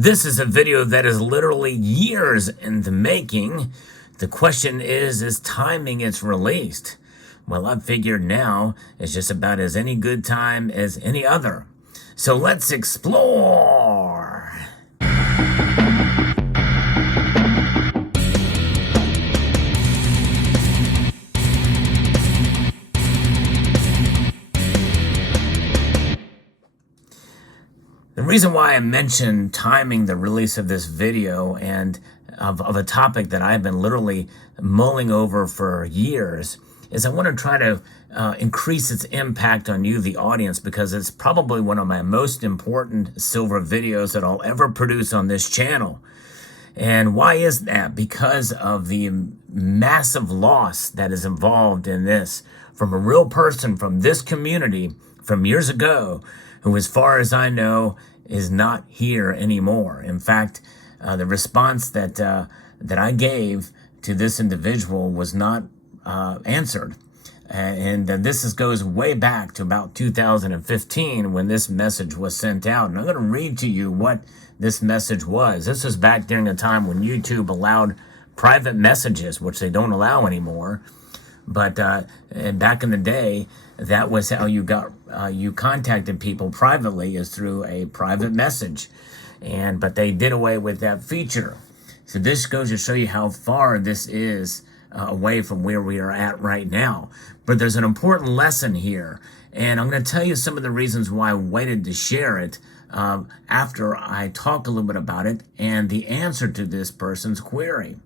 This is a video that is literally years in the making. The question is timing it's released? Well, I've figured now it's just about as any good time as any other. So let's explore. The reason why I mentioned timing the release of this video and of a topic that I've been literally mulling over for years is I want to try to increase its impact on you, the audience, because it's probably one of my most important silver videos that I'll ever produce on this channel. And why is that? Because of the massive loss that is involved in this from a real person from this community from years ago, who, as far as I know, is not here anymore. In fact, the response that I gave to this individual was not answered. And this goes way back to about 2015 when this message was sent out. And I'm going to read to you what this message was. This was back during a time when YouTube allowed private messages, which they don't allow anymore. But back in the day, that was how you got you contacted people privately, is through a private message. But they did away with that feature. So this goes to show you how far this is away from where we are at right now. But there's an important lesson here, and I'm going to tell you some of the reasons why I waited to share it after I talk a little bit about it and the answer to this person's query.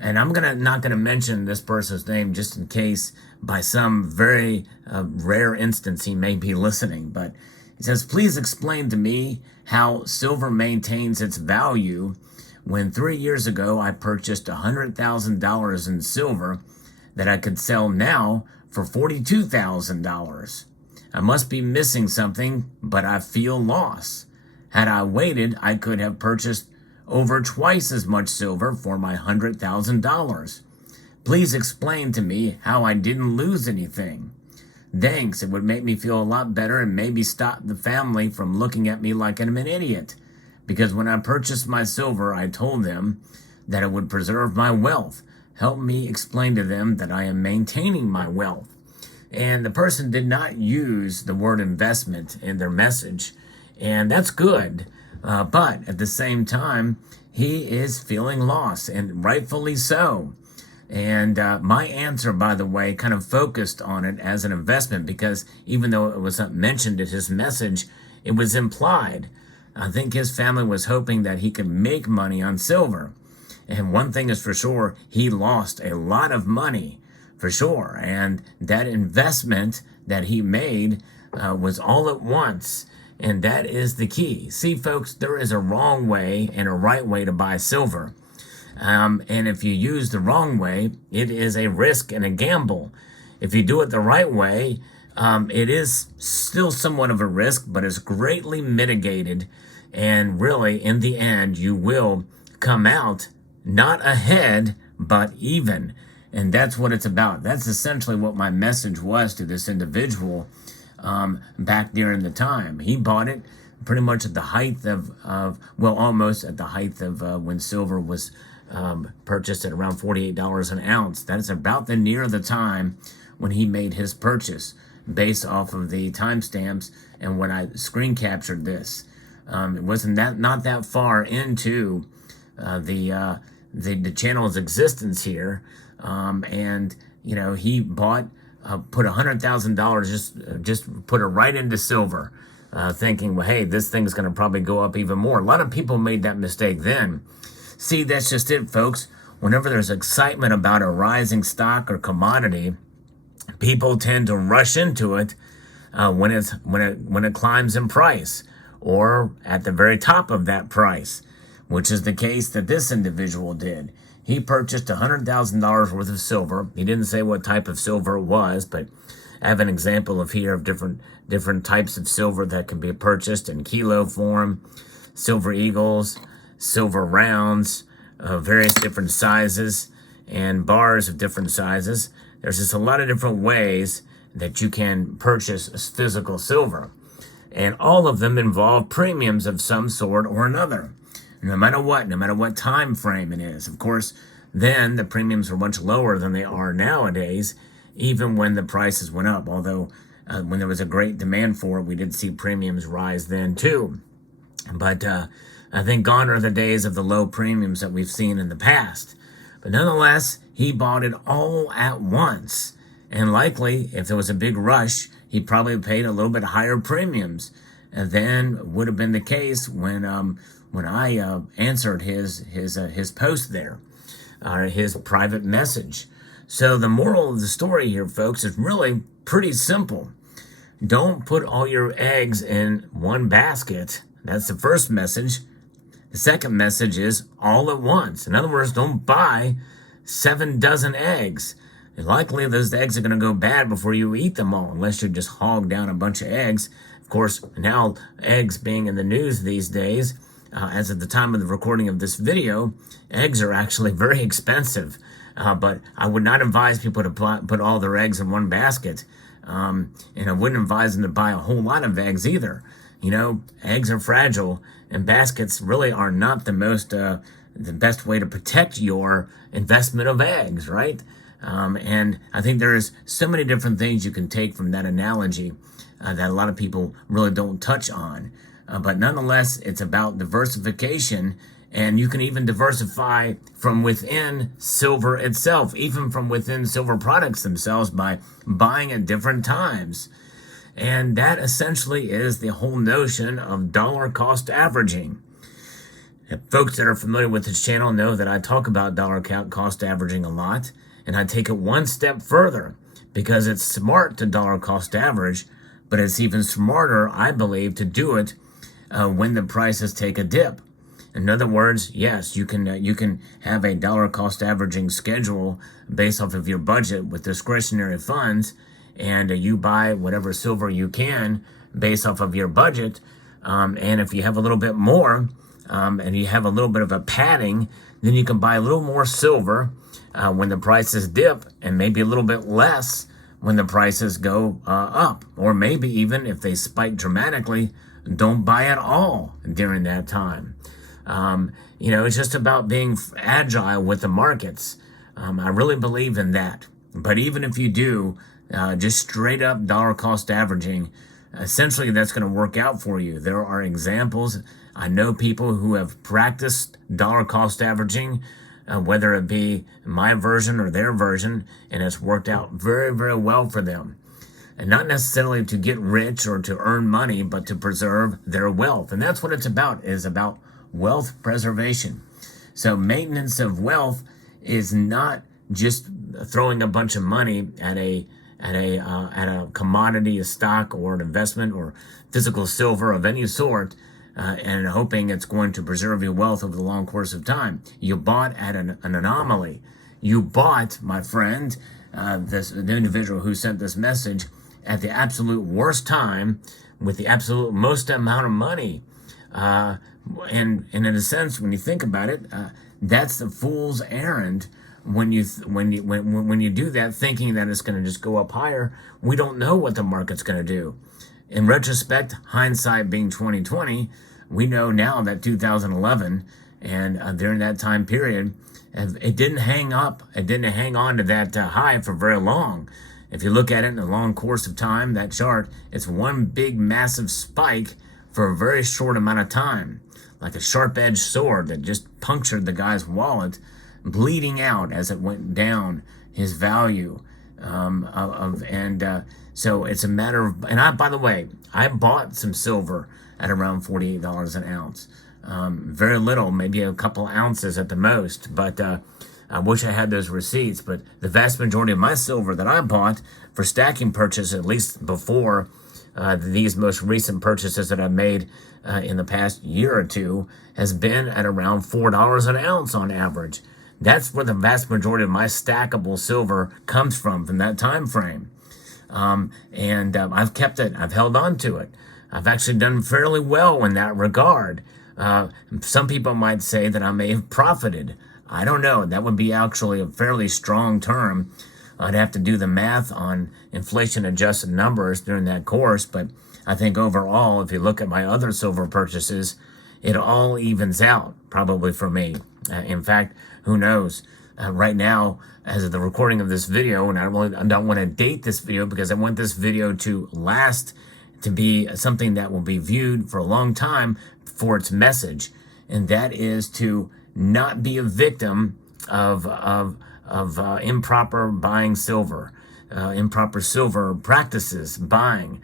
And I'm not going to mention this person's name just in case by some very rare instance he may be listening. But he says, please explain to me how silver maintains its value when 3 years ago I purchased $100,000 in silver that I could sell now for $42,000. I must be missing something, but I feel loss. Had I waited, I could have purchased over twice as much silver for my $100,000. Please explain to me how I didn't lose anything. Thanks, it would make me feel a lot better and maybe stop the family from looking at me like I'm an idiot. Because when I purchased my silver, I told them that it would preserve my wealth. Help me explain to them that I am maintaining my wealth. And the person did not use the word investment in their message, and that's good. But at the same time, he is feeling lost, and rightfully so. And my answer, by the way, kind of focused on it as an investment, because even though it was not mentioned in his message, it was implied. I think his family was hoping that he could make money on silver. And one thing is for sure, he lost a lot of money, for sure. And that investment that he made was all at once. And that is the key. See, folks, there is a wrong way and a right way to buy silver. And if you use the wrong way, it is a risk and a gamble. If you do it the right way, it is still somewhat of a risk, but it's greatly mitigated. And really, in the end, you will come out not ahead, but even. And that's what it's about. That's essentially what my message was to this individual back during the time. He bought it pretty much at the height of almost at the height of when silver was purchased at around $48 an ounce. That is about near the time when he made his purchase, based off of the timestamps and when I screen captured this. It wasn't not that far into the channel's existence here, and you know, he bought. Put $100,000, just put it right into silver, thinking, well, hey, this thing's going to probably go up even more. A lot of people made that mistake then. See, that's just it, folks. Whenever there's excitement about a rising stock or commodity, people tend to rush into it when it climbs in price, or at the very top of that price, which is the case that this individual did. He purchased $100,000 worth of silver. He didn't say what type of silver it was, but I have an example of different types of silver that can be purchased in kilo form, silver eagles, silver rounds, various different sizes, and bars of different sizes. There's just a lot of different ways that you can purchase physical silver. And all of them involve premiums of some sort or another. no matter what time frame it is. Of course, then the premiums were much lower than they are nowadays, even when the prices went up. Although when there was a great demand for it, we did see premiums rise then too. But I think gone are the days of the low premiums that we've seen in the past. But nonetheless, he bought it all at once. And likely, if there was a big rush, he probably paid a little bit higher premiums than would have been the case when I answered his post there, his private message. So the moral of the story here, folks, is really pretty simple. Don't put all your eggs in one basket. That's the first message. The second message is all at once. In other words, don't buy 7 dozen eggs. And likely those eggs are going to go bad before you eat them all, unless you just hog down a bunch of eggs. Of course, now eggs being in the news these days, as of the time of the recording of this video, eggs are actually very expensive. But I would not advise people to put all their eggs in one basket. And I wouldn't advise them to buy a whole lot of eggs either. You know, eggs are fragile, and baskets really are not the best way to protect your investment of eggs, right? And I think there's so many different things you can take from that analogy that a lot of people really don't touch on. But nonetheless, it's about diversification, and you can even diversify from within silver itself, even from within silver products themselves, by buying at different times. And that essentially is the whole notion of dollar cost averaging. Folks that are familiar with this channel know that I talk about dollar cost averaging a lot, and I take it one step further because it's smart to dollar cost average, but it's even smarter, I believe, to do it when the prices take a dip. In other words, yes, you can have a dollar cost averaging schedule based off of your budget with discretionary funds, and you buy whatever silver you can based off of your budget. And if you have a little bit more, and you have a little bit of a padding, then you can buy a little more silver when the prices dip, and maybe a little bit less when the prices go up. Or maybe even if they spike dramatically, don't buy at all during that time. It's just about being agile with the markets. I really believe in that. But even if you do, just straight up dollar cost averaging, essentially that's going to work out for you. There are examples. I know people who have practiced dollar cost averaging, whether it be my version or their version, and it's worked out very, very well for them. And not necessarily to get rich or to earn money, but to preserve their wealth. And that's what it's about, is about wealth preservation. So maintenance of wealth is not just throwing a bunch of money at a commodity, a stock, or an investment, or physical silver of any sort, and hoping it's going to preserve your wealth over the long course of time. You bought at an anomaly. You bought, my friend, the individual who sent this message, at the absolute worst time with the absolute most amount of money. And in a sense, when you think about it, that's the fool's errand. When you do that, thinking that it's going to just go up higher, we don't know what the market's going to do. In retrospect, hindsight being 2020, we know now that 2011 and during that time period, it didn't hang up. It didn't hang on to that high for very long. If you look at it in a long course of time, that chart, it's one big massive spike for a very short amount of time, like a sharp-edged sword that just punctured the guy's wallet, bleeding out as it went down his value. So it's a matter of, and by the way, I bought some silver at around $48 an ounce. Very little, maybe a couple ounces at the most, but I wish I had those receipts. But the vast majority of my silver that I bought for stacking purchase, at least before these most recent purchases that I've made in the past year or two, has been at around $4 an ounce on average. That's where the vast majority of my stackable silver comes from that time frame. I've kept it. I've held on to it. I've actually done fairly well in that regard. Some people might say that I may have profited. I don't know. That would be actually a fairly strong term. I'd have to do the math on inflation-adjusted numbers during that course, but I think overall, if you look at my other silver purchases, it all evens out, probably for me. In fact, who knows? Right now, as of the recording of this video, and I don't want to date this video because I want this video to last, to be something that will be viewed for a long time for its message, and that is to not be a victim of improper buying silver, improper silver practices, buying.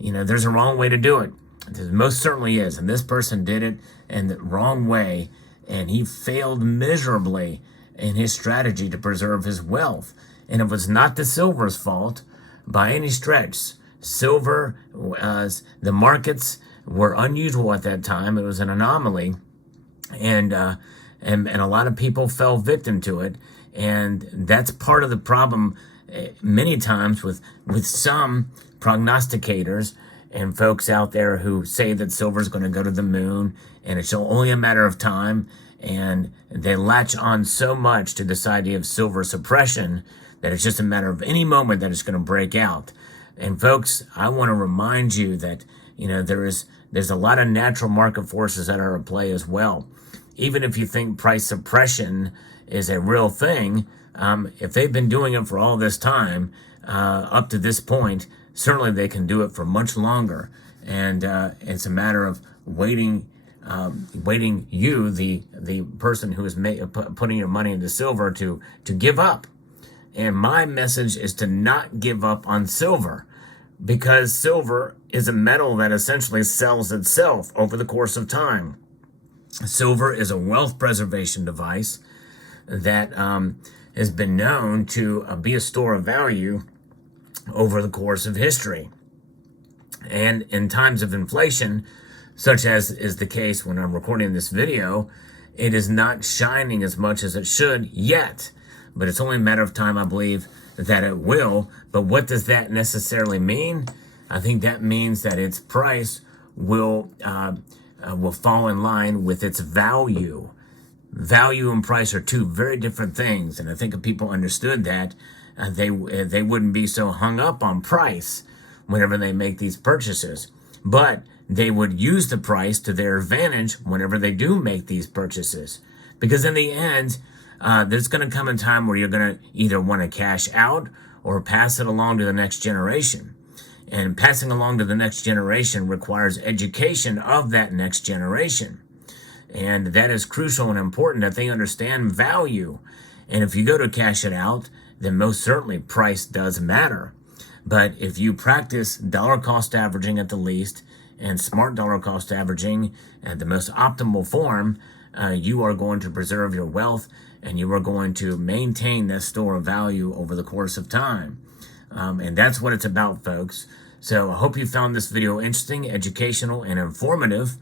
There's a wrong way to do it. There most certainly is, and this person did it in the wrong way, and he failed miserably in his strategy to preserve his wealth. And it was not the silver's fault by any stretch. Silver, the markets were unusual at that time. It was an anomaly, and a lot of people fell victim to it. And that's part of the problem many times with some prognosticators and folks out there who say that silver is going to go to the moon and it's only a matter of time. And they latch on so much to this idea of silver suppression that it's just a matter of any moment that it's going to break out. And folks, I want to remind you that, there's a lot of natural market forces that are at play as well. Even if you think price suppression is a real thing, if they've been doing it for all this time, up to this point, certainly they can do it for much longer. And it's a matter of waiting you, the person who is putting your money into silver, to give up. And my message is to not give up on silver, because silver is a metal that essentially sells itself over the course of time. Silver is a wealth preservation device that has been known to be a store of value over the course of history. And in times of inflation, such as is the case when I'm recording this video, it is not shining as much as it should yet. But it's only a matter of time, I believe, that it will. But what does that necessarily mean? I think that means that its price will fall in line with its value. Value and price are two very different things, and I think if people understood that, they wouldn't be so hung up on price whenever they make these purchases. But they would use the price to their advantage whenever they do make these purchases. Because in the end, there's going to come a time where you're going to either want to cash out or pass it along to the next generation. And passing along to the next generation requires education of that next generation. And that is crucial and important that they understand value. And if you go to cash it out, then most certainly price does matter. But if you practice dollar cost averaging at the least and smart dollar cost averaging at the most optimal form, you are going to preserve your wealth and you are going to maintain that store of value over the course of time. And that's what it's about, folks. So I hope you found this video interesting, educational, and informative.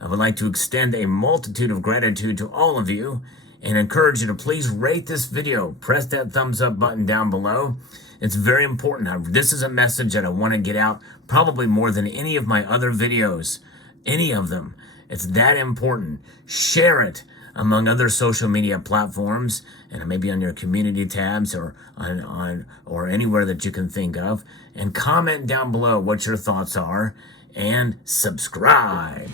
I would like to extend a multitude of gratitude to all of you and encourage you to please rate this video. Press that thumbs up button down below. It's very important. This is a message that I want to get out probably more than any of my other videos, any of them. It's that important. Share it among other social media platforms and maybe on your community tabs or or anywhere that you can think of, and comment down below what your thoughts are and subscribe.